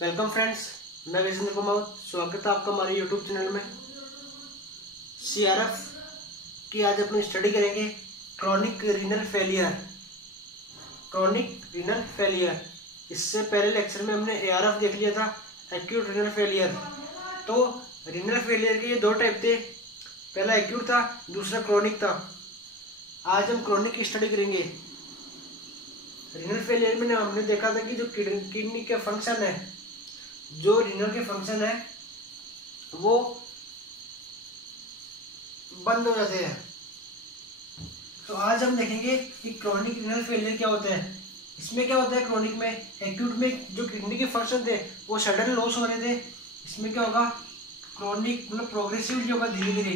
Welcome friends, मैं विजेंद्र कुमार। स्वागत है आपका हमारे यूट्यूब चैनल में। सीआरएफ की आज अपनी स्टडी करेंगे। Chronic renal failure. इससे पहले लेक्चर में हमने एआरएफ देख लिया था, एक्यूट रीनल फेलियर। तो रीनल फेलियर के ये दो टाइप थे, पहला एक्यूट था, दूसरा क्रॉनिक था। आज हम क्रॉनिक की स्टडी करेंगे। रीनल फेलियर में हमने देखा था कि जो किडनी के फंक्शन है, जो रीनल के फंक्शन है वो बंद हो जाते हैं। तो आज हम देखेंगे कि क्रॉनिक रीनल फेलियर क्या होता है। इसमें क्या होता है, क्रॉनिक में, एक्यूट में जो किडनी के फंक्शन थे वो सडन लॉस हो रहे थे। इसमें क्या होगा, क्रॉनिक मतलब प्रोग्रेसिवली होगा, धीरे धीरे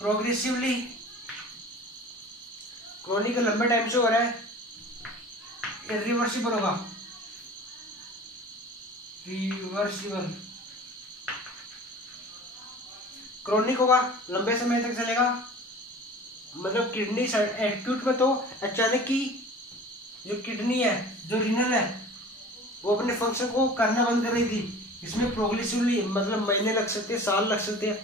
प्रोग्रेसिवली। क्रॉनिक लंबे टाइम से हो रहा है, इरिवर्सिबल होगा, रिवर्सिबल। क्रॉनिक होगा, लंबे समय तक चलेगा। मतलब किडनी एक्यूट में तो अचानक की जो किडनी है, जो रीनल है, वो अपने फंक्शन को करना बंद कर रही थी। इसमें प्रोग्रेसिवली मतलब महीने लग सकते हैं, साल लग सकते हैं,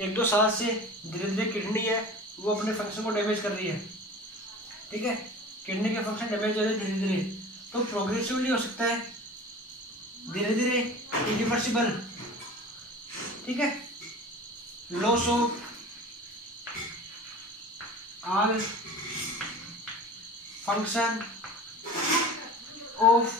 1-2 साल से धीरे धीरे किडनी है वो अपने फंक्शन को डैमेज कर रही है। ठीक है, किडनी के फंक्शन डैमेज हो रहे हैं धीरे धीरे। तो प्रोग्रेसिवली हो सकता है, धीरे धीरे, इरिवर्सिबल। ठीक है, loss of all function of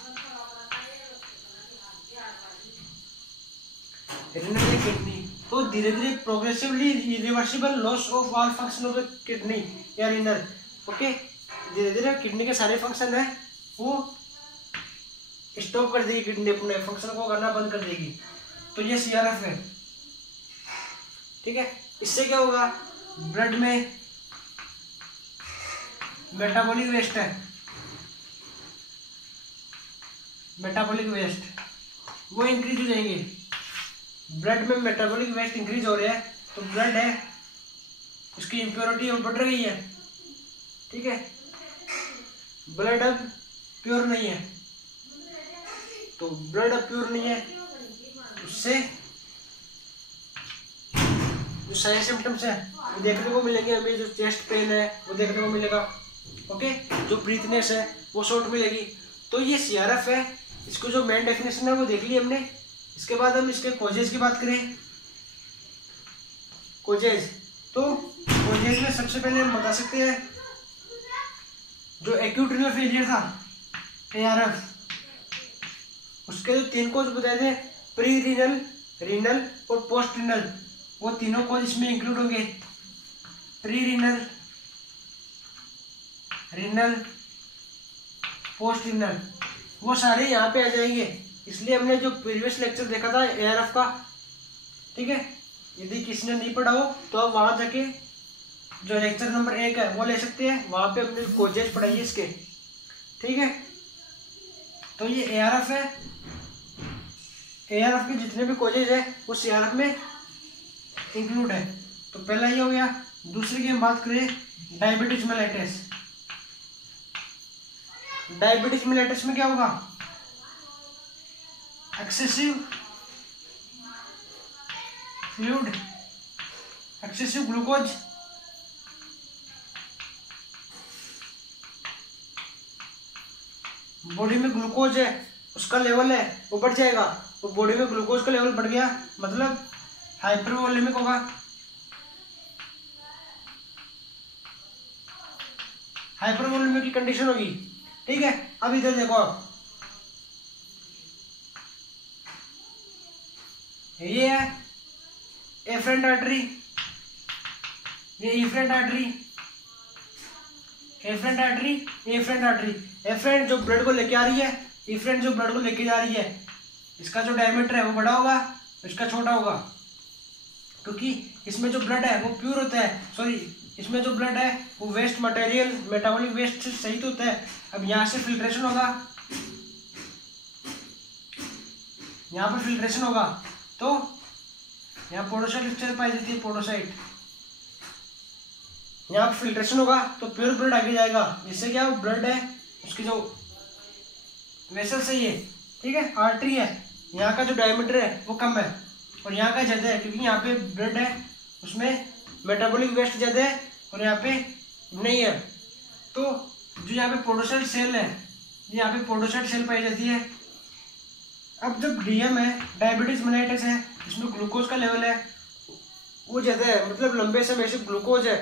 renal kidney. तो धीरे धीरे progressively irreversible loss of all function of the kidney या रीनल। ओके, धीरे धीरे किडनी के सारे फंक्शन है वो स्टॉप कर देगी, किडनी अपने फंक्शन को करना बंद कर देगी। तो ये सीआरएफ है। ठीक है, इससे क्या होगा, ब्लड में मेटाबॉलिक वेस्ट है, मेटाबॉलिक वेस्ट वो इंक्रीज हो जाएंगे। ब्लड में मेटाबॉलिक वेस्ट इंक्रीज हो रहा है तो ब्लड है उसकी इम्प्योरिटी बढ़ रही है। ठीक है, ब्लड अब प्योर नहीं है, तो ब्लड अब प्योर नहीं है, उससे जो सारे सिम्टम्स है वो देखने को मिलेंगे हमें। जो चेस्ट पेन है वो देखने को मिलेगा। ओके, जो ब्रीथनेस है वो शॉर्ट मिलेगी। तो ये सीआरएफ है। इसको जो मेन डेफिनेशन है वो देख ली हमने। इसके बाद हम इसके कॉजेज की बात करें। कॉजेज, तो कॉजेज में सबसे पहले हम बता सकते हैं जो एक्यूट रीनल फेलियर था, एआरएफ, उसके जो 3 कॉज बताए थे, प्री रीनल, रीनल और पोस्ट रीनल, वो तीनों कॉज इसमें इंक्लूड होंगे। Pre renal, renal, post renal, वो सारे यहाँ पे आ जाएंगे। इसलिए हमने जो प्रीवियस लेक्चर देखा था एआरएफ का, ठीक है, यदि किसी ने नहीं पढ़ा हो तो आप वहां जाके जो लेक्चर नंबर 1 है वो ले सकते हैं। वहां पे हमने कॉजेज पढ़ाई है इसके। ठीक है, तो ये एआरएफ है। एआरएफ के जितने भी कॉजेज है वो सीआरएफ में इंक्लूड है। तो पहला ये हो गया। दूसरी की हम बात करें, डायबिटीज मेलाइटिस। डायबिटीज मेलाइटिस में क्या होगा, excessive fluid, excessive glucose, body में ग्लूकोज है उसका लेवल है वो बढ़ जाएगा। तो बॉडी में ग्लूकोज का लेवल बढ़ गया मतलब हाइपरवोलेमिक होगा। हाइपरवोलेमिक की कंडीशन होगी। ठीक है, अब इधर देखो आप, ये है एफरेंट आर्टरी, ये efferent artery, afferent artery, afferent artery. Afferent जो ब्लड को लेके आ रही है, इफरेंट जो ब्लड को लेके जा रही है। इसका जो डायमीटर है वो बड़ा होगा, इसका छोटा होगा, क्योंकि इसमें जो ब्लड है वो प्योर होता है। सॉरी, इसमें जो ब्लड है वो वेस्ट मटेरियल, मेटाबॉलिक वेस्ट से सहित होता है। अब यहाँ से फिल्ट्रेशन होगा, यहाँ पर फिल्ट्रेशन होगा, तो यहाँ पोडोसाइट स्टेज पाई जाती है, पोडोसाइट। यहाँ फिल्ट्रेशन होगा तो प्योर ब्लड आगे जाएगा। इससे क्या ब्लड है उसकी जो वेसल से ये, ठीक है, आर्टरी है, यहाँ का जो डायमीटर है वो कम है और यहाँ का ज़्यादा है, क्योंकि यहाँ पे ब्लड है, उसमें मेटाबॉलिक वेस्ट ज़्यादा है और यहाँ पे नहीं है। तो जो यहाँ पे पोडोसाइट सेल है, यहाँ पे पोडोसाइट सेल पाई जाती है। अब जब डीएम है, डायबिटीज मेलाइटिस है, इसमें ग्लूकोज का लेवल है वो ज़्यादा है, मतलब लंबे समय से ग्लूकोज है,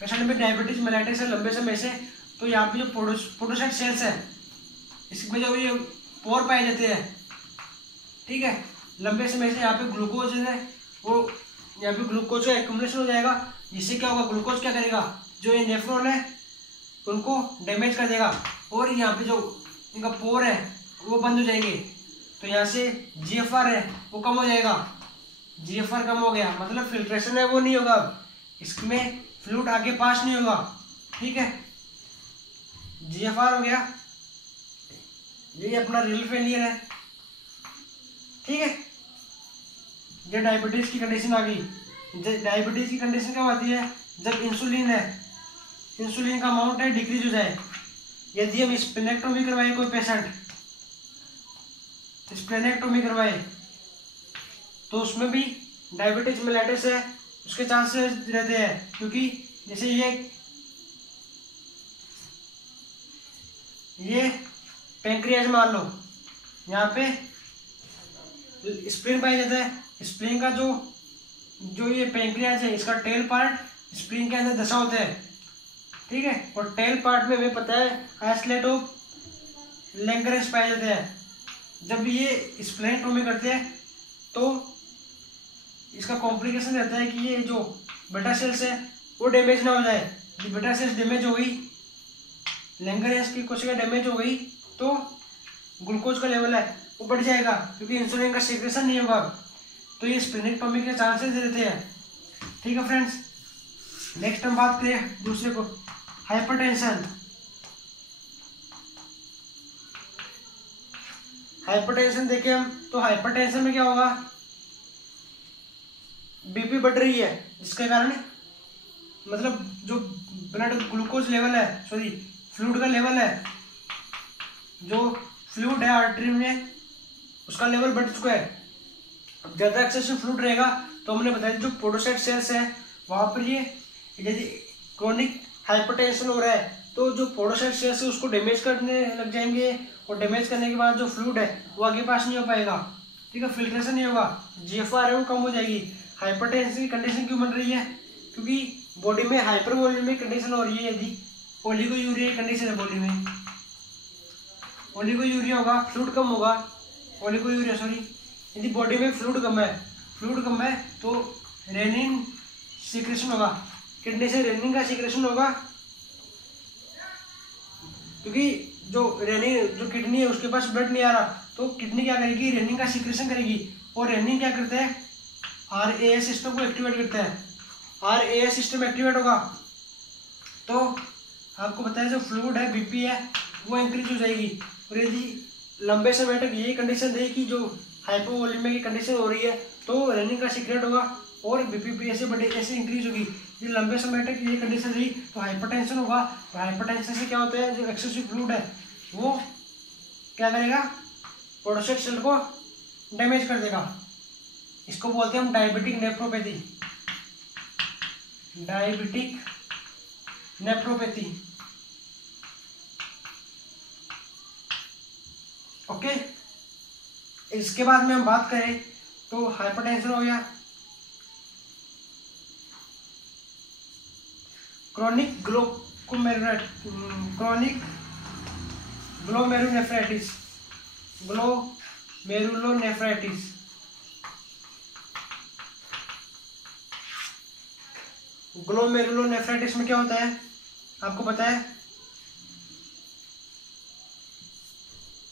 पेशेंट में डायबिटीज मेलाइटिस है लंबे समय से, तो यहाँ पे जो पोडोसाइट सेल्स है इसमें जो ये पोर पाए जाते हैं, ठीक है, लंबे समय से यहाँ पे ग्लूकोज है वो, यहाँ पे ग्लूकोज का एक्यूमुलेशन हो जाएगा, जिससे क्या होगा, ग्लूकोज क्या करेगा, जो ये नेफ्रॉन है उनको डैमेज कर देगा और यहाँ पे जो इनका पोर है वो बंद हो जाएंगे। तो यहाँ से जीएफआर है वो कम हो जाएगा, जीएफआर कम हो गया मतलब फिल्ट्रेशन है वो नहीं होगा, इसमें फ्लूइड आगे पास नहीं होगा, ठीक है, जीएफआर हो गया, ये अपना रीनल फेलियर है, ठीक है। ये डायबिटीज की कंडीशन आ गई। डायबिटीज की कंडीशन कब आती है, जब इंसुलिन है, इंसुलिन का अमाउंट है डिक्रीज हो जाए। यदि हम स्प्लेनेक्टोमी करवाए, कोई पेशेंट स्प्लेनेक्टोमी करवाए तो उसमें भी डायबिटीज मेलाइटिस है उसके चांसेस रहते हैं, क्योंकि जैसे ये पैंक्रियाज मान लो, यहाँ पे स्प्लीन पाया जाता है। स्प्लीन का जो ये पैंक्रियाज है इसका टेल पार्ट स्प्लीन के अंदर दशा होता है, ठीक है, और टेल पार्ट में हमें पता है आइसोलेट ऑफ लैंगरेंस पाए जाते हैं। जब ये स्प्लेनेक्टोमी करते हैं तो इसका कॉम्प्लिकेशन रहता है कि ये जो बेटा सेल्स है वो डैमेज ना हो जाए। ये बेटा सेल्स डैमेज हो गई, लैंगरेंस की कोशिका डैमेज हो गई तो ग्लूकोज का लेवल है वो बढ़ जाएगा, क्योंकि इंसुलिन का सीक्रेशन नहीं होगा, तो ये स्प्लेनेक्टोमी के चांसेस रहते हैं, ठीक है फ्रेंड्स। नेक्स्ट हम बात करें दूसरे को, हाइपरटेंशन। हाइपरटेंशन देखें हम तो हाइपरटेंशन में क्या होगा, बीपी बढ़ रही है जिसके कारण मतलब जो ब्लड ग्लूकोज लेवल है, सॉरी फ्लूइड का लेवल है, जो फ्लूइड है आर्टरी में उसका लेवल बढ़ चुका है। अब ज़्यादा एक्सेसिव फ्लूइड रहेगा तो हमने बताया जो पोडोसाइट सेल्स है वहाँ पर ये यदि क्रोनिक हाइपरटेंशन हो रहा है तो जो पोडोसाइट सेल्स है उसको डैमेज करने लग जाएंगे और डैमेज करने के बाद जो फ्लूइड है वो आगे पास नहीं हो पाएगा, ठीक है, फिल्ट्रेशन नहीं होगा, जीएफआर है वो कम हो जाएगी। हाइपरटेंशन की कंडीशन क्यों बन रही है, क्योंकि बॉडी में हाइपरवोलेमिक कंडीशन हो रही है। यदि ओलिगोयूरिया कंडीशन है बॉडी में, ओलिगोयूरिया होगा, फ्लूइड कम होगा, ओलिगोयूरिया सॉरी, यदि बॉडी में फ्लूइड कम है तो रेनिन सीक्रेशन होगा, किडनी से रेनिन का सीक्रेशन होगा, क्योंकि जो किडनी है उसके पास ब्लड नहीं आ रहा, तो किडनी क्या करेगी, रेनिन का सीक्रेशन करेगी, और रेनिन क्या करता है, आरएएस सिस्टम को एक्टिवेट करता है। आरएएस सिस्टम एक्टिवेट होगा तो आपको बताया जो फ्लूइड है, बीपी है वो इंक्रीज हो जाएगी। और यदि लंबे समय तक यही कंडीशन रही कि जो हाइपोवोलेमिया की कंडीशन हो रही है तो रेनिन का सीक्रेट होगा और बीपी ऐसे इंक्रीज होगी। यदि लंबे समय तक ये कंडीशन रही तो हाइपरटेंशन होगा। तो हाइपरटेंशन से क्या होता है, जो एक्सेसिव फ्लूइड है वो क्या करेगा, पोडोसाइट सेल को डैमेज कर देगा। इसको बोलते हैं हम diabetic nephropathy, diabetic nephropathy, okay. इसके बाद में हम बात करें तो हाइपरटेंशन हो गया, क्रॉनिक ग्लोमेरुलोनेफ्राइटिस, ग्लोमेरुलोनेफ्राइटिस में क्या होता है आपको पता है,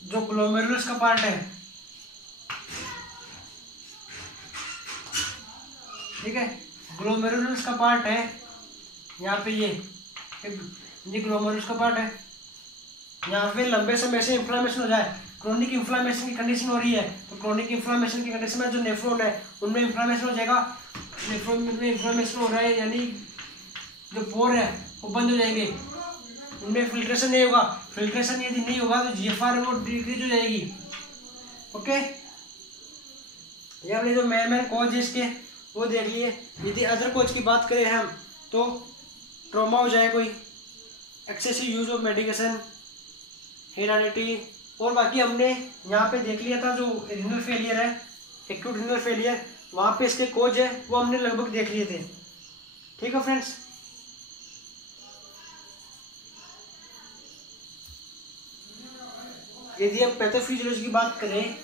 जो ग्लोमेरुलस का पार्ट है, ठीक है, ग्लोमेरुलस का पार्ट है यहाँ पे, ये ग्लोमेरुलस का पार्ट है, यहाँ पे लंबे समय से इन्फ्लामेशन हो जाए, क्रोनिक इन्फ्लामेशन की कंडीशन हो रही है, तो क्रोनिक इन्फ्लामेशन की कंडीशन में जो नेफ्रॉन है उनमें इन्फ्लामेशन हो जाएगा। नेफ्रॉन में इन्फ्लामेशन हो रहा है यानी जो पोर है वो बंद हो जाएंगे, उनमें फिल्ट्रेशन नहीं होगा। फिल्ट्रेशन यदि नहीं होगा तो जीएफआर वो डिक्रीज हो जाएगी। ओके, ये हमने जो मेन कॉज है इसके वो देख लिए। यदि अदर कॉज की बात करें हम तो ट्रॉमा हो जाए, कोई excessive use of medication, heredity, और बाकी हमने यहाँ पे देख लिया था जो रीनल फेलियर है, एक्यूट रीनल फेलियर, वहाँ पे इसके कॉज है वो हमने लगभग देख लिए थे। ठीक है फ्रेंड्स, यदि हम पैथोफिजियोलॉजी की बात करें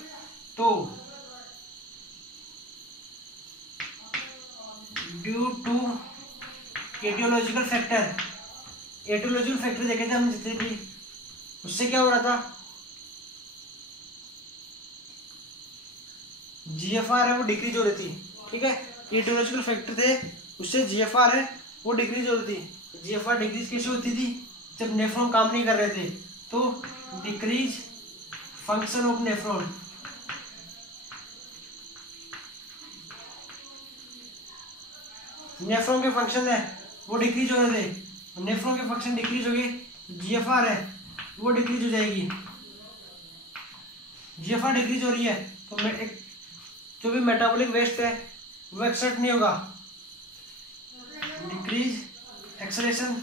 तो due to aetiological factor, aetiological factor देखे थे हम जितने भी, उससे क्या हो रहा था, जीएफआर है वो डिक्रीज हो रही थी। ठीक है, एटियोलॉजिकल फैक्टर थे, उससे जीएफआर है वो डिक्रीज हो रही थी। जीएफआर डिक्रीज कैसे होती थी, जब नेफ्रॉन काम नहीं कर रहे थे, तो decrease function of nephron, nephron के फंक्शन है वो डिक्रीज हो रहे थे, नेफ्रॉन के फंक्शन डिक्रीज हो गए, जीएफआर है वो डिक्रीज हो जाएगी। जीएफआर डिक्रीज हो रही है तो एक जो भी मेटाबॉलिक वेस्ट है वो एक्सर्ट नहीं होगा, decrease exhalation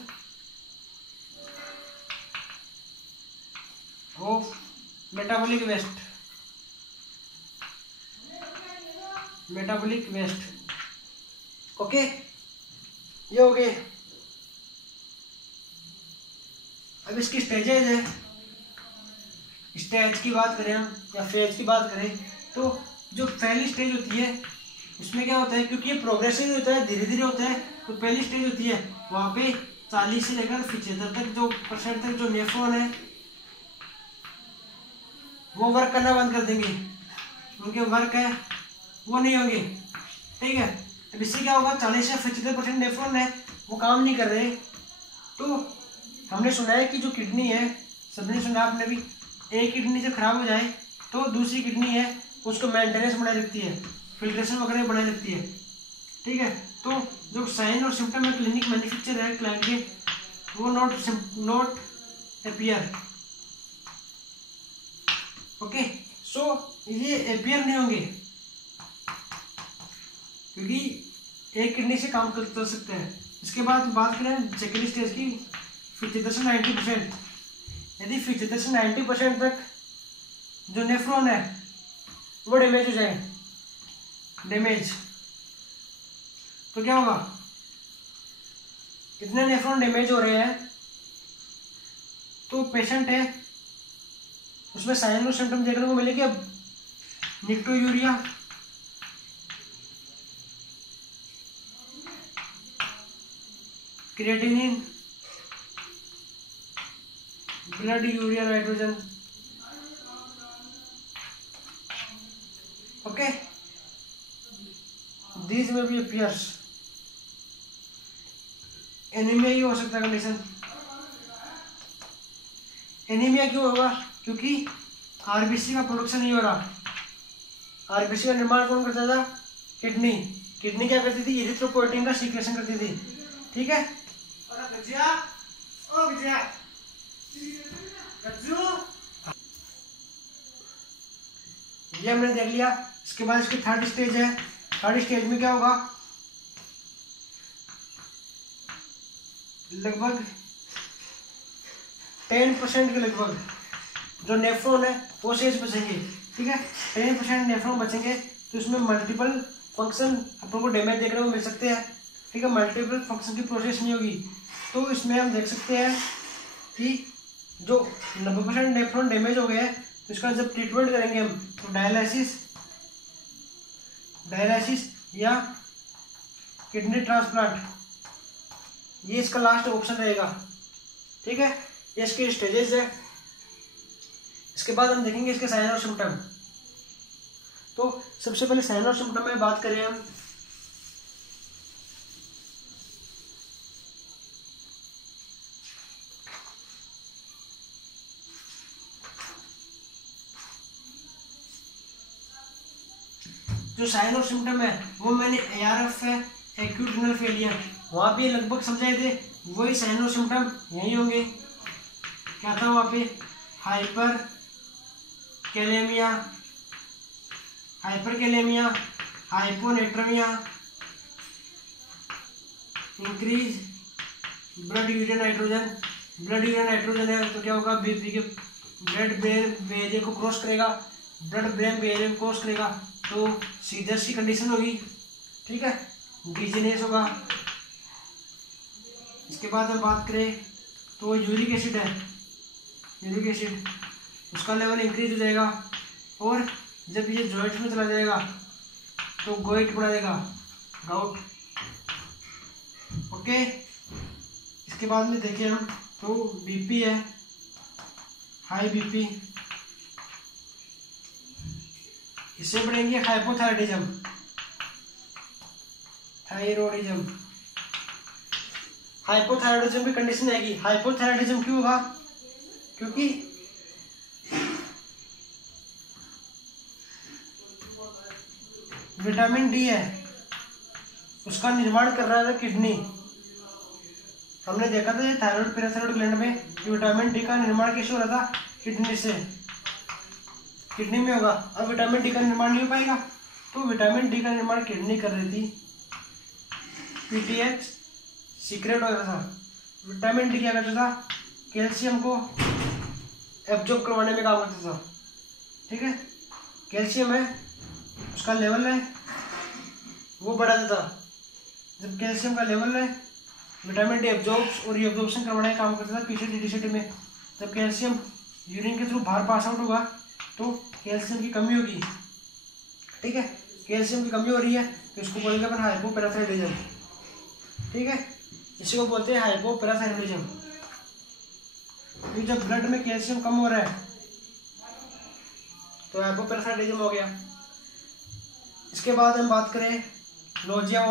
of metabolic waste, metabolic waste. Okay, ये हो गए। अब इसकी स्टेजेज है, स्टेज की बात करें हम या फेज की बात करें तो जो पहली स्टेज होती है उसमें क्या होता है, क्योंकि ये प्रोग्रेसिव होता है, धीरे धीरे होता है, तो पहली स्टेज होती है वहाँ पे 40 से लेकर 75 तक जो % तक जो नेफ्रॉन है वो वर्क करना बंद कर देंगे, उनके वर्क है वो नहीं होंगे। ठीक है, अब इससे क्या होगा, 40 से 75% नेफ्रॉन है वो काम नहीं कर रहे। तो हमने सुना है कि जो किडनी है, सबने सुना आपने भी, एक किडनी जब खराब हो जाए तो दूसरी किडनी है उसको मेंटेनेंस बनाए रखती है, फिल्ट्रेशन वगैरह बनाए रखती है। ठीक है, तो जो साइन और सिम्टम है क्लिनिक मैन्युफैक्चर है क्लाइंट के, वो नॉट अपीयर। ओके, सो ये अपीयर नहीं होंगे क्योंकि एक किडनी से काम कर सकते हैं। इसके बाद बात करें सेकेंड स्टेज की, 75 से 90%, यदि 75 से 90% तक जो नेफ्रॉन है वो डैमेज हो जाए, डैमेज, तो क्या होगा, इतने नेफ्रॉन डैमेज हो रहे हैं तो पेशेंट है उसमें साइन और सिम्टम देखने को मिलेंगे। अब nycturia, creatinine, blood urea nitrogen. Okay, these में भी अपीयर्स। एनीमिया ही हो सकता है कंडीशन। एनीमिया क्यों होगा, क्योंकि आरबीसी का प्रोडक्शन नहीं हो रहा। आरबीसी का निर्माण कौन करता था, किडनी। किडनी क्या करती थी, इरिथ्रोपोइटिन का सीक्रेशन करती थी। ठीक है, ये हमने देख लिया। इसके बाद इसकी थर्ड स्टेज है। थर्ड स्टेज में क्या होगा, लगभग 10% के लगभग जो नेफ्रॉन है वो शेष बचेंगे। ठीक है, 10% नेफ्रॉन बचेंगे तो इसमें मल्टीपल फंक्शन अपन को डैमेज देखने को मिल सकते हैं। ठीक है, मल्टीपल फंक्शन की प्रोसेस नहीं होगी। तो इसमें हम देख सकते हैं कि जो 90% नेफ्रॉन डैमेज हो गया है तो इसका जब ट्रीटमेंट करेंगे हम तो डायलिसिस या किडनी ट्रांसप्लांट, ये इसका लास्ट ऑप्शन रहेगा। ठीक है, ये इसके स्टेजेस है। इसके बाद हम देखेंगे इसके साइन और सिम्टम। तो सबसे पहले साइन और सिम्टम में बात करें हम, जो साइन और सिम्टम है वो मैंने ARF है, एक्यूट रीनल फेलियर, वहां पे लगभग समझाए थे, वही साइन और सिम्टम यही होंगे। क्या था वहाँ पे, hyperkalaemia, hyponatraemia, increase blood urine nitrogen है तो क्या होगा, बीपी के ब्लड ब्रेन बैरियर को क्रॉस करेगा, तो सीजर्स की कंडीशन होगी, ठीक है, डिजीनेस होगा। इसके बाद हम बात करें तो यूरिक एसिड है, उसका लेवल इंक्रीज हो जाएगा, और जब ये जॉइंट में चला जाएगा तो गोइट बना देगा, गाउट। ओके, इसके बाद में देखिए हम तो बीपी है, हाई बीपी, इससे बढ़ेंगे हाइपोथायरॉयडिज्म, हाइपोथायरॉयडिज्म की कंडीशन आएगी। हाइपोथायरॉयडिज्म क्यों होगा, क्योंकि विटामिन डी है, उसका निर्माण कर रहा है किडनी। हमने देखा था ये थायराइड पैराथायराइड ग्लैंड में विटामिन डी का निर्माण कैसे हो रहा था, किडनी से, किडनी में होगा। अब विटामिन डी का निर्माण नहीं हो पाएगा, तो विटामिन डी का निर्माण किडनी कर रही थी, पीटीएच सीक्रेट हो रहा था। विटामिन डी क्या करता था, कैल्शियम को एब्जॉर्ब करवाने में काम करता था, ठीक है। कैल्शियम है, उसका लेवल है वो बढ़ा देता, जब कैल्शियम का लेवल है विटामिन डी एब्जॉर्ब्स और एब्जॉर्प्शन करवाने का काम करता था पीसीडी में। जब कैल्शियम यूरिन के थ्रू बाहर पास आउट होगा तो कैल्शियम की कमी होगी, ठीक है, कैल्शियम की कमी हो रही है तो इसको बोलेंगे अपन हाइपोपैराथायरॉयडिज्म, ठीक है, इसी को बोलते हैं हाइपोपैराथायरॉयडिज्म। जब ब्लड में कैल्शियम कम हो रहा है तो हाइपोपैराथायरॉयडिज्म हो गया। इसके बाद हम बात करें nausea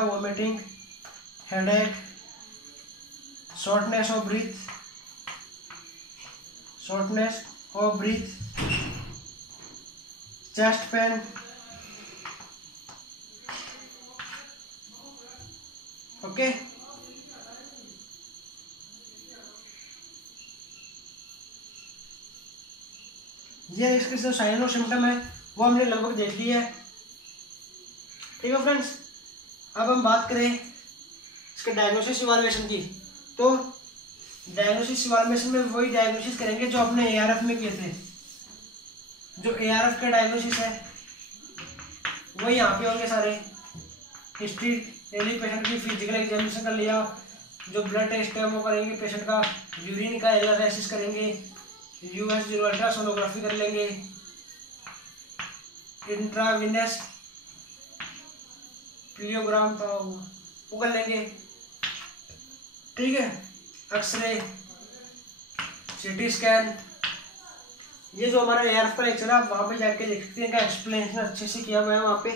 vomiting, headache, shortness of breath, chest pain, okay. ये इसके जो साइन और सिम्टम है वो हमने लगभग देख ली है, ठीक है फ्रेंड्स। अब हम बात करें इसके डायग्नोसिस इवैल्यूएशन की, तो डायग्नोसिस इवैल्यूएशन में वही डायग्नोसिस करेंगे जो आपने एआरएफ में किए थे। जो एआरएफ के डायग्नोसिस है वही यहाँ पे होंगे सारे। हिस्ट्री डेली पेशेंट की फिजिकल एग्जामिनेशन कर लिया, जो ब्लड टेस्ट है वो करेंगे, पेशेंट का यूरिन का एनालिसिस करेंगे, यूएस अल्ट्रासोनोग्राफी कर लेंगे, इंट्राविनस प्लियोग्राम था वो कर लेंगे, ठीक है, एक्सरे, सीटी स्कैन। ये जो हमारा एआरएफ का लेक्चर है आप वहाँ पे जाके देख सकते हैं, एक्सप्लेनेशन अच्छे से किया हुआ है वहाँ पे,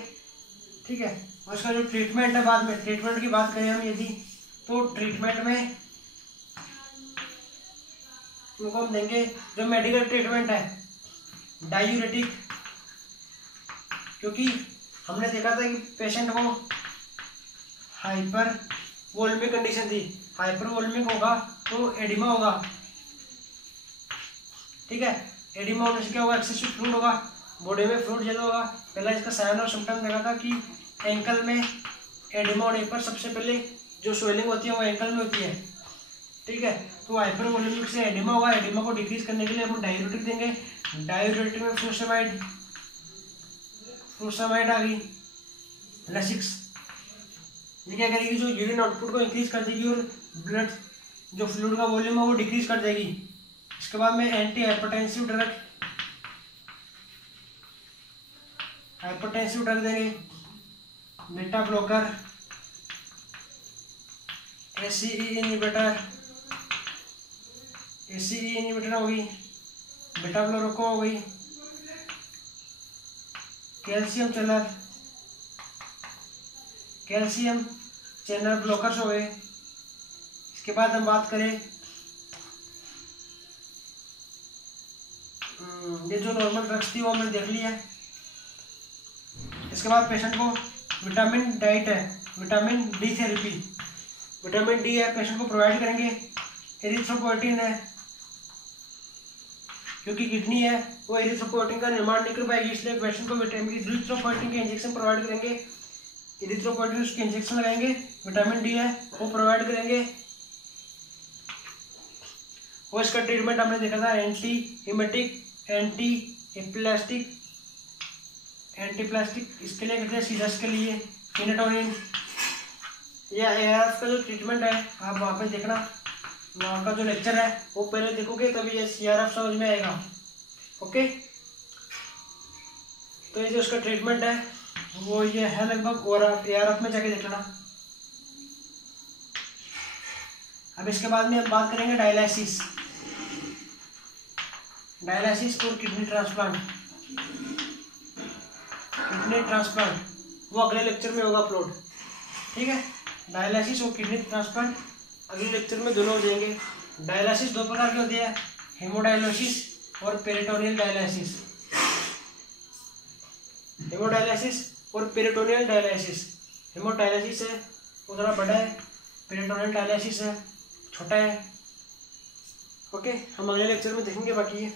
ठीक है। और उसका जो ट्रीटमेंट है, बाद में ट्रीटमेंट की बात करें हम यदि, तो ट्रीटमेंट में उनको हम देंगे जो मेडिकल ट्रीटमेंट है डायूरेटिक, क्योंकि हमने देखा था कि पेशेंट को हाइपर वोल्मिक कंडीशन थी, हाइपर वोल्मिक होगा तो एडिमा होगा, ठीक है। एडिमा होने से क्या होगा, एक्सेसिव फ्लूइड होगा, बॉडी में फ्लूइड ज्यादा होगा। पहला इसका साइन और सिम्टम देखा था कि एंकल में एडिमा होने पर सबसे पहले जो स्वेलिंग होती है वो एंकल में होती है, ठीक है। तो हाइपर वोल्यूमिक से एडिमा होगा, एडिमा को डिक्रीज करने के लिए हम डायूरेटिक देंगे। डायूरेटिक में फ्रूसामाइड आ गई, लसिक्स, ये क्या करेगी, जो यूरिन आउटपुट को इंक्रीज कर देगी और ब्लड जो फ्लूइड का वॉल्यूम है वो डिक्रीज कर देगी। इसके बाद में एंटी हाइपरटेंसिव ड्रग देंगे, बीटा ब्लॉकर, एसीई इनहिबिटर हो गई, बीटा ब्लोरोको हो गई, कैल्शियम चैनल ब्लॉकर्स हो गए। इसके बाद हम बात करें ये जो नॉर्मल ड्रग्स थी वो हमने देख ली है। इसके बाद पेशेंट को विटामिन डाइट है, vitamin D therapy, vitamin D है पेशेंट को प्रोवाइड करेंगे। एरिथ्रोपोएटिन है, क्योंकि किडनी है वो एरिथ्रोपोएटिन का निर्माण नहीं कर पाएगी, इसलिए पेशेंट को विटामिन एरिथ्रोपोएटिन के इंजेक्शन प्रोवाइड करेंगे। एरिथ्रोपोएटिन उसके इंजेक्शन लगाएंगे। विटामिन डी है वो प्रोवाइड करेंगे। वो इसका ट्रीटमेंट हमने देखा था एंटी हिमेटिक, एंटी एंटीप्लास्टिक इसके लिए करते हैं, सीजर्स के लिए फिनेटोनिन। या एआरएफ का जो ट्रीटमेंट है आप वहाँ पे देखना, वहाँ का जो लेक्चर है वो पहले देखोगे तभी ये सीआरएफ समझ में आएगा। ओके, तो ये जो उसका ट्रीटमेंट है वो ये है लगभग, और आप एआरएफ में जाके देख लेना। अब इसके बाद में हम बात करेंगे डायलिसिस। डायलिसिस और किडनी ट्रांसप्लांट। किडनी ट्रांसप्लांट वो अगले लेक्चर में होगा अपलोड, ठीक है। डायलिसिस और किडनी ट्रांसप्लांट अगले लेक्चर में दोनों हो जाएंगे। डायलिसिस दो प्रकार के होते हैं, हेमोडायलिसिस और पेरिटोनियल डायलिसिस। हेमोडायलिसिस और पेरिटोनियल डायलिसिस। हेमोडायलिसिस है वो थोड़ा बड़ा है, पेरिटोनियल डायलिसिस है छोटा है। ओके, हम अगले लेक्चर में देखेंगे बाकी ये।